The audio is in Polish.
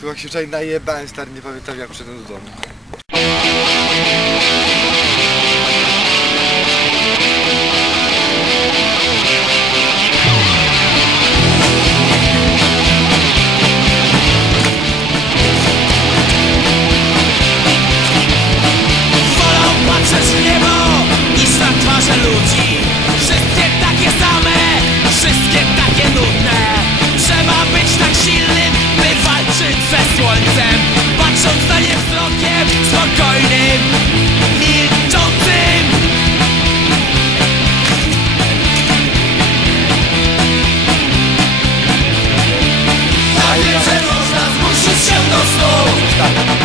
Tu jak się wczoraj najebałem, stary, nie pamiętam jak przyszedłem do domu. Fajnie, że można zmusić się do snu.